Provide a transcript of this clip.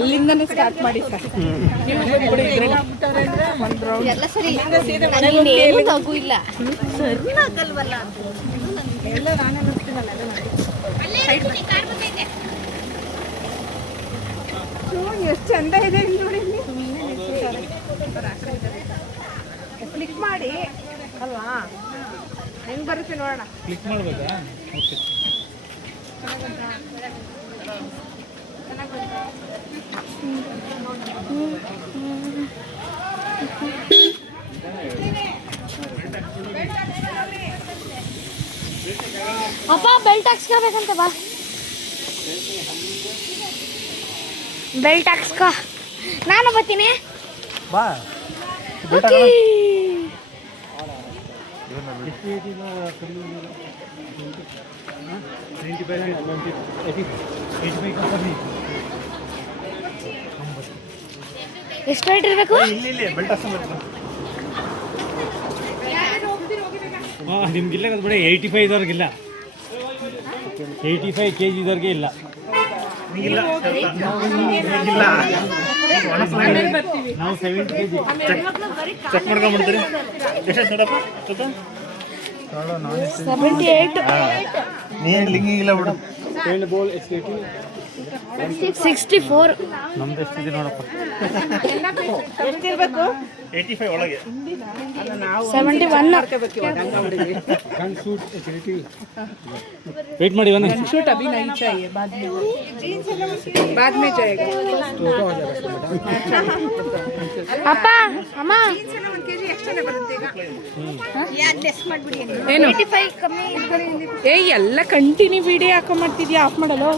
ಅಲ್ಲಿಂದನೇ ಸ್ಟಾರ್ಟ್ ಮಾಡಿ ಸರ್. ಎಲ್ಲ ಸರಿ ತಗು ಇಲ್ಲ ಸರಿ ಆಗಲ್ವಲ್ಲ ಎಲ್ಲ ನಾನೇ ಬರ್ತೀನಲ್ಲ ಎಷ್ಟು ಚಂದ ಇದೆ ನೋಡಿ. ಕ್ಲಿಕ್ ಮಾಡಿ ಅಲ್ವಾ ಹೆಂಗ್ ಬರುತ್ತೆ ನೋಡೋಣ. ಕ್ಲಿಕ್ ಮಾಡಬೇಕಾ? ಓಕೆ. ಅಪ್ಪ ಬೆಲ್ಟ್ ಹಾಕ್ಸ್ಕೋಬೇಕಂತ ಬಾ. ಬೆಲ್ಟ್ ಹಾಕ್ಸ್ಕೊ. ನಾನು ಬರ್ತೀನಿ ಬಾ. ಓಕೆ. ಎಷ್ಟು ರೇಟ್ ಇರಬೇಕು? ನಿಮ್ಗಿಲ್ಲ ಬಿಡಿ. 85 ಇದ್ದವ್ರಿಗಿಲ್ಲ. 85 kg ಇದ್ದವ್ರಿಗೆ ಇಲ್ಲ. ನಾವು 70 kg ಚೆಕ್ ಮಾಡ್ಕೊಂಡ್ಬಿಡ್ತೀರಿ. 78 ನೀನು ಲಿಂಗಿಗಿಲ್ಲ ಬಿಡು. 64 ನಮ್ದು ಎಷ್ಟಿದೆ ನೋಡಪ್ಪ. ಎಷ್ಟಿರ್ಬೇಕು? 85 ಒಳಗೆ. 71 ವೆಯ್ಟ್ ಮಾಡಿ ಬನ್ನಿ. शूट अभी नहीं चाहिए, बाद में जाएगा. ಅಪ್ಪ ಅಮ್ಮ ಒಂದು ಕೆಜಿ ಎಕ್ಸ್ಟ್ರಾನೇ ಬರುತ್ತೆ ಈಗ. ಏನು 85 ಕಮ್ಮಿ ಏ ಎಲ್ಲ ಕಂಟಿನ್ಯೂ ವಿಡಿಯೋ ಹಾಕೊಂಡ್ತಿದ್ಯಾ, ಆಫ್ ಮಾಡಲು.